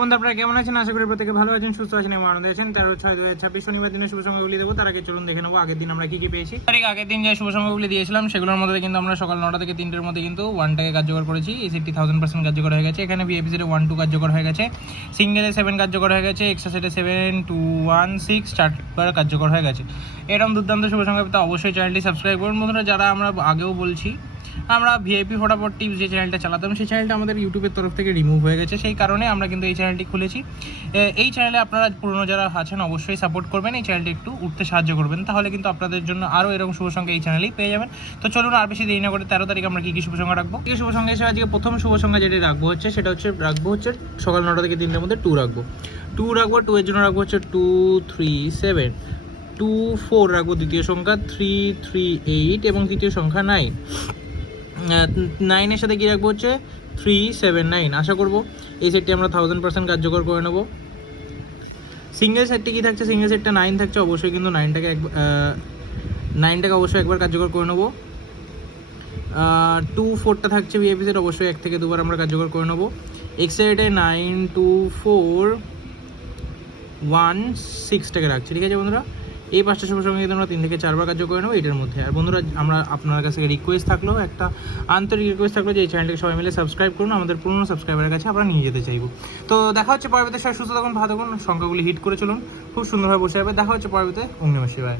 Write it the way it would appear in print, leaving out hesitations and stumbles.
বন্ধু আপনারা কেমন আছেন? আশা করি প্রত্যেকে ভালো আছেন, সুস্থ আছেন এবং আনন্দে আছেন। 13/6/2026 শনিবার দিনের শুভ সংখ্যাগুলি দেবো, তার আগে চলুন দেখে নেবো আগের দিন আমরা কি কি পেয়েছি। আগের দিন যে শুভ সংখ্যাগুলি দিয়েছিলাম সেগুলোর মধ্যে কিন্তু আমরা সকাল 9টা থেকে 3টের মধ্যে কিন্তু 1টাকে কার্যকর করেছি। এই সেটটি 1000% কার্যকর হয়ে গেছে। এখানে ভিআইপি সেটে 1 2 কার্যকর হয়ে গেছে, সিঙ্গেলে 7 কার্যকর হয়ে গেছে, এক্সট্রা সেটে 7 2 1 6 4বার কার্যকর হয়ে গেছে। এরকম দুর্দান্ত শুভ সংখ্যা পেতে অবশ্যই চ্যানেলটি সাবস্ক্রাইব করুন। বন্ধুরা, যারা আমরা আগেও বলছি আমরা ভিআইপি ফটাফট টিপস যে চ্যানেলটা চালাতাম সেই চ্যানেলটা আমাদের ইউটিউবের তরফ থেকে রিমুভ হয়ে গেছে, সেই কারণে আমরা কিন্তু এই চ্যানেলটি খুলেছি। এই চ্যানেলে আপনারা পুরনো যারা আছেন অবশ্যই সাপোর্ট করবেন, এই চ্যানেলটি একটু উঠতে সাহায্য করবেন, তাহলে কিন্তু আপনাদের জন্য আরও এরকম শুভ সংখ্যা এই চ্যানেলেই পেয়ে যাবেন। তো চলুন আর বেশি দেরি না করে 13 তারিখ আমরা কী কী শুভ সংখ্যা রাখবো। এই শুভ সংখ্যা হিসেবে আজকে প্রথম শুভ সংখ্যা যেটি রাখবো সেটা হচ্ছে সকাল 9টা থেকে 3টার মধ্যে 2 রাখবো। 2 এর জন্য রাখবো হচ্ছে 2 3 7, 2 4 রাখবো দ্বিতীয় সংখ্যা, 3 3 8 এবং তৃতীয় সংখ্যা 9। 9-এর সাথে কী রাখবো হচ্ছে 3 7 9। আশা করবো এই সেটটি আমরা 1000% কার্যকর করে নেবো। সিঙ্গেল সেটটি কী থাকছে, সিঙ্গেল সেটটা 9 থাকছে, অবশ্যই কিন্তু 9টাকে অবশ্যই একবার কার্যকর করে নেবো। 2 4টা থাকছে ভিআইপি সেট, অবশ্যই 1 থেকে 2বার আমরা কার্যকর করে নেবো। এক্সট্রা 9 2 4 1 6টাকে রাখছি। ঠিক আছে বন্ধুরা, এই 5টা শুভ সংখ্যা কিন্তু আমরা 3 থেকে 4বার কার্য করে নেবো এটার মধ্যে। আর বন্ধুরা, আমরা আপনার কাছে রিকোয়েস্ট থাকলো, একটা আন্তরিক রিকোয়েস্ট থাকলো যে এই চ্যানেলটাকে সবাই মিলে সাবস্ক্রাইব করুন, আমাদের পুরনো সাবস্ক্রাইবারের কাছে আমরা নিয়ে যেতে চাইবো। তো দেখা হচ্ছে পরবর্তীতে। সুস্থ থাকুন, ভালো থাকুন, সংখ্যাগুলি হিট করে চলুন, খুব সুন্দরভাবে বসে যাবে। দেখা হচ্ছে পরবর্তীতে। ওম নমঃ শিবায়।